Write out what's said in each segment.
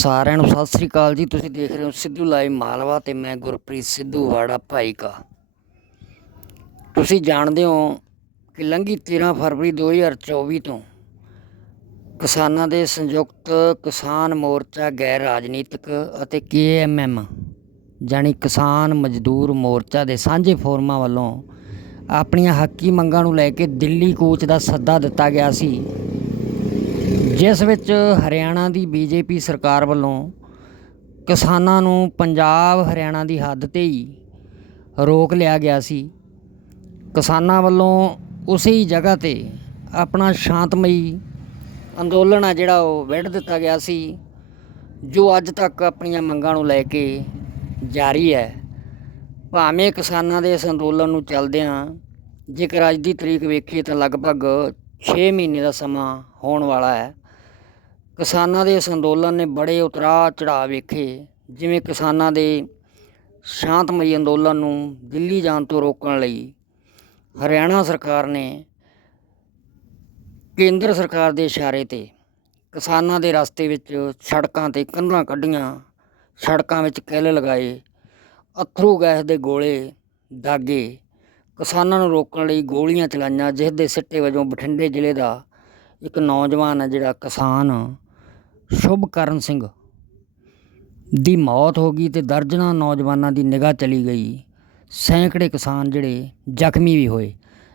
ਸਾਰਿਆਂ ਨੂੰ ਸਤਿ ਸ੍ਰੀ ਅਕਾਲ ਜੀ। ਤੁਸੀਂ ਦੇਖ ਰਹੇ ਹੋ ਸਿੱਧੂ ਲਾਈਵ ਮਾਲਵਾ ਤੇ ਮੈਂ ਗੁਰਪ੍ਰੀਤ ਸਿੱਧੂ ਵਾੜਾ ਭਾਈ ਕਾ ਤੁਸੀਂ ਜਾਣਦੇ ਹੋ ਕਿ ਲੰਘੀ 13 ਫਰਵਰੀ 2024 ਤੋਂ ਕਿਸਾਨਾਂ ਦੇ ਸੰਯੁਕਤ ਕਿਸਾਨ ਮੋਰਚਾ ਗੈਰ ਰਾਜਨੀਤਿਕ ਅਤੇ ਕੇਐਮਐਮ ਜਾਨੀ ਕਿਸਾਨ ਮਜ਼ਦੂਰ ਮੋਰਚਾ ਦੇ ਸਾਂਝੇ ਫੋਰਮਾਂ ਵੱਲੋਂ ਆਪਣੀਆਂ ਹੱਕੀ ਮੰਗਾਂ ਨੂੰ ਲੈ ਕੇ ਦਿੱਲੀ ਕੂਚ ਦਾ ਸੱਦਾ ਦਿੱਤਾ ਗਿਆ ਸੀ। ਜਿਸ ਵਿੱਚ ਹਰਿਆਣਾ ਦੀ ਬੀਜੇਪੀ ਸਰਕਾਰ ਵੱਲੋਂ ਕਿਸਾਨਾਂ ਨੂੰ ਪੰਜਾਬ ਹਰਿਆਣਾ ਦੀ ਹੱਦ ਤੇ ਹੀ ਰੋਕ ਲਿਆ ਗਿਆ ਸੀ। ਕਿਸਾਨਾਂ ਵੱਲੋਂ ਉਸੇ ਹੀ ਜਗ੍ਹਾ ਤੇ ਆਪਣਾ ਸ਼ਾਂਤਮਈ ਅੰਦੋਲਨ ਆ ਜਿਹੜਾ ਉਹ ਵਿੱਢ ਦਿੱਤਾ ਗਿਆ ਸੀ, ਜੋ ਅੱਜ ਤੱਕ ਆਪਣੀਆਂ ਮੰਗਾਂ ਨੂੰ ਲੈ ਕੇ ਜਾਰੀ ਹੈ। ਭਾਵੇਂ ਕਿਸਾਨਾਂ ਦੇ ਇਸ ਅੰਦੋਲਨ ਨੂੰ ਚੱਲਦਿਆਂ ਜੇਕਰ ਅੱਜ ਦੀ ਤਰੀਕ ਵੇਖੀਏ ਤਾਂ ਲਗਭਗ 6 ਮਹੀਨੇ ਦਾ ਸਮਾਂ ਹੋਣ ਵਾਲਾ ਹੈ। ਕਿਸਾਨਾਂ ਦੇ ਇਸ ਅੰਦੋਲਨ ਨੇ ਬੜੇ ਉਤਰਾਅ ਚੜਾਅ ਵੇਖੇ। ਜਿਵੇਂ ਕਿਸਾਨਾਂ ਦੇ ਸ਼ਾਂਤਮਈ ਅੰਦੋਲਨ ਨੂੰ ਦਿੱਲੀ ਜਾਣ ਤੋਂ ਰੋਕਣ ਲਈ ਹਰਿਆਣਾ ਸਰਕਾਰ ਨੇ ਕੇਂਦਰ ਸਰਕਾਰ ਦੇ ਇਸ਼ਾਰੇ ਤੇ ਕਿਸਾਨਾਂ ਦੇ ਰਸਤੇ ਵਿੱਚ ਸੜਕਾਂ ਤੇ ਕੰਧਾਂ ਕੱਢੀਆਂ, ਸੜਕਾਂ ਵਿੱਚ ਕਿੱਲ ਲਗਾਏ, ਅਥਰੂ ਗੈਸ ਦੇ ਗੋਲੇ ਦਾਗੇ। ਕਿਸਾਨਾਂ ਨੂੰ ਰੋਕਣ ਲਈ ਗੋਲੀਆਂ ਚਲਾਈਆਂ, ਜਿਸ ਦੇ ਸਿੱਟੇ ਵਜੋਂ ਬਠਿੰਡੇ ਜ਼ਿਲ੍ਹੇ ਦਾ ਇੱਕ ਨੌਜਵਾਨ ਹੈ ਜਿਹੜਾ ਕਿਸਾਨ ਸ਼ੁਭਕਰਨ ਸਿੰਘ ਦੀ ਮੌਤ ਹੋ ਗਈ ਤੇ ਦਰਜਨਾਂ ਨੌਜਵਾਨਾਂ ਦੀ ਨਿਗਾਹ ਚਲੀ ਗਈ। ਸੈਂਕੜੇ ਕਿਸਾਨ ਜਿਹੜੇ ਜ਼ਖਮੀ ਵੀ ਹੋਏ।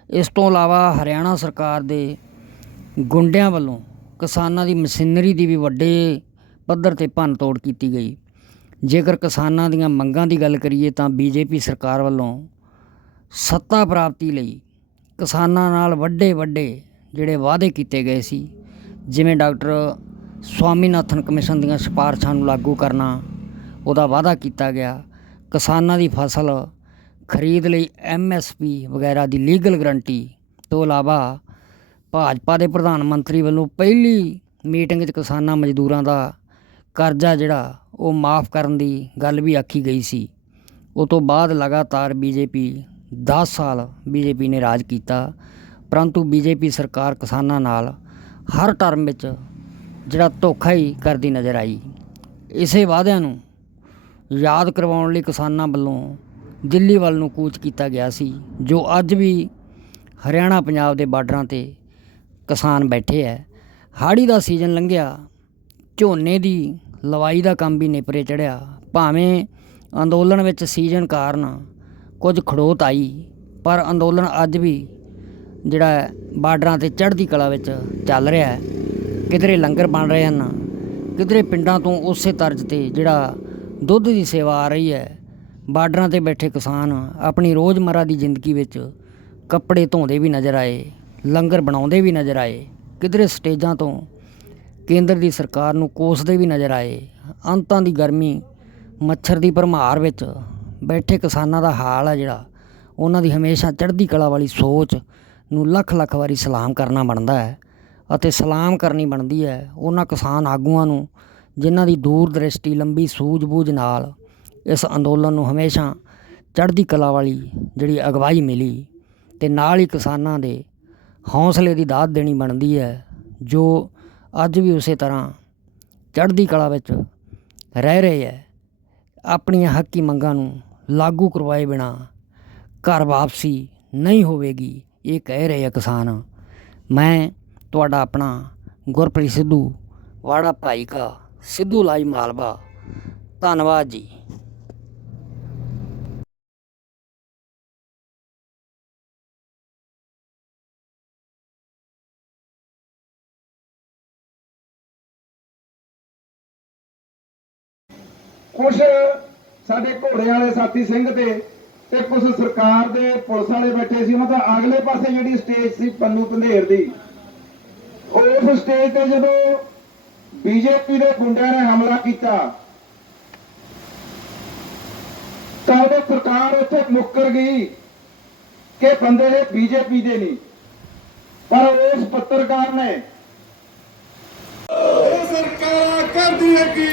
ਇਸ ਤੋਂ ਇਲਾਵਾ ਹਰਿਆਣਾ ਸਰਕਾਰ ਦੇ ਗੁੰਡਿਆਂ ਵੱਲੋਂ ਕਿਸਾਨਾਂ ਦੀ ਮਸ਼ੀਨਰੀ ਦੀ ਵੀ ਵੱਡੇ ਪੱਧਰ ਤੇ ਭੰਨ ਤੋੜ ਕੀਤੀ ਗਈ। ਜੇਕਰ ਕਿਸਾਨਾਂ ਦੀਆਂ ਮੰਗਾਂ ਦੀ ਗੱਲ ਕਰੀਏ ਤਾਂ ਬੀਜੇਪੀ ਸਰਕਾਰ ਵੱਲੋਂ ਸੱਤਾ ਪ੍ਰਾਪਤੀ ਲਈ ਕਿਸਾਨਾਂ ਨਾਲ ਵੱਡੇ ਵੱਡੇ ਜਿਹੜੇ ਵਾਅਦੇ ਕੀਤੇ ਗਏ ਸੀ, ਜਿਵੇਂ ਡਾਕਟਰ ਸਵਾਮੀਨਾਥਨ ਕਮਿਸ਼ਨ ਦੀਆਂ ਸਿਫਾਰਸ਼ਾਂ ਨੂੰ ਲਾਗੂ ਕਰਨਾ, ਉਹਦਾ ਵਾਅਦਾ ਕੀਤਾ ਗਿਆ। ਕਿਸਾਨਾਂ ਦੀ ਫਸਲ ਖਰੀਦ ਲਈ ਐਮਐਸਪੀ ਵਗੈਰਾ ਦੀ ਲੀਗਲ ਗਰੰਟੀ ਤੋਂ ਇਲਾਵਾ ਭਾਜਪਾ ਦੇ ਪ੍ਰਧਾਨ ਮੰਤਰੀ ਵੱਲੋਂ ਪਹਿਲੀ ਮੀਟਿੰਗ 'ਚ ਕਿਸਾਨਾਂ ਮਜ਼ਦੂਰਾਂ ਦਾ ਕਰਜ਼ਾ ਜਿਹੜਾ ਉਹ ਮਾਫ ਕਰਨ ਦੀ ਗੱਲ ਵੀ ਆਖੀ ਗਈ ਸੀ। ਉਹ ਤੋਂ ਬਾਅਦ ਲਗਾਤਾਰ ਬੀਜੇਪੀ 10 ਸਾਲ ਬੀਜੇਪੀ ਨੇ ਰਾਜ ਕੀਤਾ, ਪਰੰਤੂ ਬੀਜੇਪੀ ਸਰਕਾਰ ਕਿਸਾਨਾਂ ਨਾਲ ਹਰ ਟਰਮ ਵਿੱਚ ਜਿਹੜਾ ਧੋਖਾ ਹੀ ਕਰਦੀ ਨਜ਼ਰ ਆਈ। ਇਸੇ ਵਾਅਦਿਆਂ ਨੂੰ ਯਾਦ ਕਰਵਾਉਣ ਲਈ ਕਿਸਾਨਾਂ ਵੱਲੋਂ ਦਿੱਲੀ ਵੱਲ ਨੂੰ ਕੂਚ ਕੀਤਾ ਗਿਆ ਸੀ, ਜੋ ਅੱਜ ਵੀ ਹਰਿਆਣਾ ਪੰਜਾਬ ਦੇ ਬਾਰਡਰਾਂ ਤੇ ਕਿਸਾਨ ਬੈਠੇ ਐ। ਹਾੜੀ ਦਾ ਸੀਜ਼ਨ ਲੰਘਿਆ, ਝੋਨੇ ਦੀ ਲਵਾਈ ਦਾ ਕੰਮ ਵੀ ਨੇਪਰੇ ਚੜਿਆ ਭਾਵੇਂ ਅੰਦੋਲਨ ਵਿੱਚ ਸੀਜ਼ਨ ਕਾਰਨ ਕੁਝ ਖੜੋਤ ਆਈ, ਪਰ ਅੰਦੋਲਨ ਅੱਜ ਵੀ ਜਿਹੜਾ ਹੈ ਬਾਰਡਰਾਂ ਤੇ ਚੜ੍ਹਦੀ ਕਲਾ ਵਿੱਚ ਚੱਲ ਰਿਹਾ ਹੈ ਕਿਧਰੇ ਲੰਗਰ ਬਣ ਰਹੇ ਹਨ, ਕਿਧਰੇ ਪਿੰਡਾਂ ਤੋਂ ਉਸੇ ਤਰਜ਼ ਤੇ ਜਿਹੜਾ ਦੁੱਧ ਦੀ ਸੇਵਾ ਆ ਰਹੀ ਹੈ, ਬਾਰਡਰਾਂ ਤੇ ਬੈਠੇ ਕਿਸਾਨ ਆਪਣੀ ਰੋਜ਼ਮਰਾ ਦੀ ਜ਼ਿੰਦਗੀ ਵਿੱਚ ਕੱਪੜੇ ਧੋਂਦੇ ਵੀ ਨਜ਼ਰ ਆਏ, ਲੰਗਰ ਬਣਾਉਂਦੇ ਵੀ ਨਜ਼ਰ ਆਏ, ਕਿਧਰੇ ਸਟੇਜਾਂ ਤੋਂ ਕੇਂਦਰ ਦੀ ਸਰਕਾਰ ਨੂੰ ਕੋਸਦੇ ਵੀ ਨਜ਼ਰ ਆਏ, ਅੰਤਾਂ ਦੀ ਗਰਮੀ, ਮੱਛਰ ਦੀ ਭਰਮਾਰ ਵਿੱਚ ਬੈਠੇ ਕਿਸਾਨਾਂ ਦਾ ਹਾਲ ਹੈ ਜਿਹੜਾ, ਉਹਨਾਂ ਦੀ ਹਮੇਸ਼ਾ ਚੜ੍ਹਦੀ ਕਲਾ ਵਾਲੀ ਸੋਚ ਨੂੰ ਲੱਖ ਲੱਖ ਵਾਰੀ ਸਲਾਮ ਕਰਨਾ ਬਣਦਾ ਹੈ। ਅਤੇ ਸਲਾਮ ਕਰਨੀ ਬਣਦੀ ਹੈ ਉਹਨਾਂ ਕਿਸਾਨ ਆਗੂਆਂ ਨੂੰ, ਜਿਨ੍ਹਾਂ ਦੀ ਦੂਰ ਦ੍ਰਿਸ਼ਟੀ ਲੰਬੀ ਸੂਝ-ਬੂਝ ਨਾਲ ਇਸ ਅੰਦੋਲਨ ਨੂੰ ਹਮੇਸ਼ਾ ਚੜ੍ਹਦੀ ਕਲਾ ਵਾਲੀ ਜਿਹੜੀ ਅਗਵਾਈ ਮਿਲੀ ਤੇ ਨਾਲ ਹੀ ਕਿਸਾਨਾਂ ਦੇ ਹੌਸਲੇ ਦੀ ਦਾਤ ਦੇਣੀ ਬਣਦੀ ਹੈ, ਜੋ ਅੱਜ ਵੀ ਉਸੇ ਤਰ੍ਹਾਂ ਚੜ੍ਹਦੀ ਕਲਾ ਵਿੱਚ ਰਹਿ ਰਹੇ ਹੈ। ਆਪਣੀਆਂ ਹੱਕੀ ਮੰਗਾਂ ਨੂੰ ਲਾਗੂ ਕਰਵਾਏ ਬਿਨਾ ਘਰ ਵਾਪਸੀ ਨਹੀਂ ਹੋਵੇਗੀ, ਇਹ ਕਹਿ ਰਹੇ ਆ ਕਿਸਾਨ। ਮੈਂ ਤੁਹਾਡਾ ਆਪਣਾ ਗੁਰਪ੍ਰੀਤ ਸਿੱਧੂ, ਵਾੜਾ ਭਾਈ ਕਾ, ਸਿੱਧੂ ਲਾਈ ਮਾਲਵਾ। ਧੰਨਵਾਦ ਜੀ। ਕੁਝ ਸਾਡੇ ਘੋੜੇ ਵਾਲੇ ਸਾਥੀ ਸਿੰਘ ਤੇ ਤੇ ਕੁਝ ਸਰਕਾਰ ਦੇ ਪੁਲਿਸ ਵਾਲੇ ਬੈਠੇ ਸੀ। ਉਹਨਾਂ ਦਾ ਅਗਲੇ ਪਾਸੇ ਜਿਹੜੀ ਸਟੇਜ ਸੀ ਪੰਨੂ ਪੰਧੇਰ ਦੀ। ਉਸ ਸਟੇਜ ਤੇ ਜਦੋਂ ਬੀਜੇਪੀ ਦੇ ਗੁੰਡਿਆਂ ਨੇ ਹਮਲਾ ਕੀਤਾ ਤਾਂ ਉਹ ਸਰਕਾਰ ਉੱਥੇ ਮੁੱਕਰ ਗਈ ਕਿ ਬੰਦੇ ਇਹ ਬੀਜੇਪੀ ਦੇ ਨਹੀਂ ਪਰ ਉਸ ਪੱਤਰਕਾਰ ਨੇ। ਇਹ ਸਰਕਾਰਾਂ ਕਰਦੀਆਂ ਕੀ?